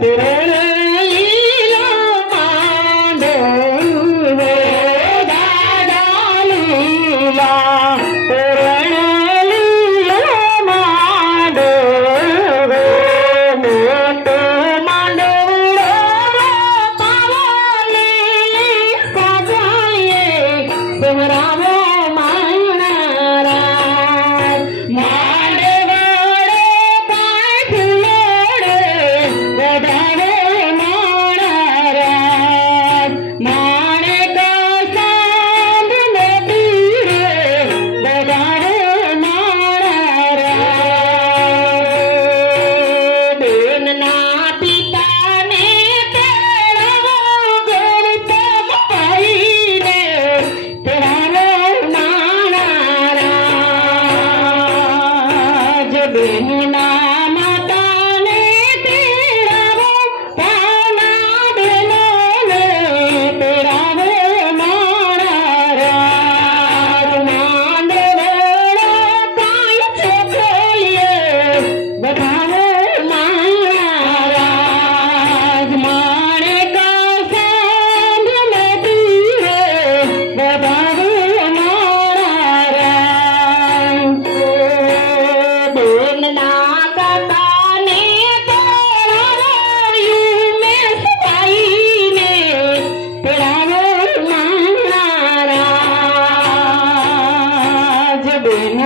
तेरे baby.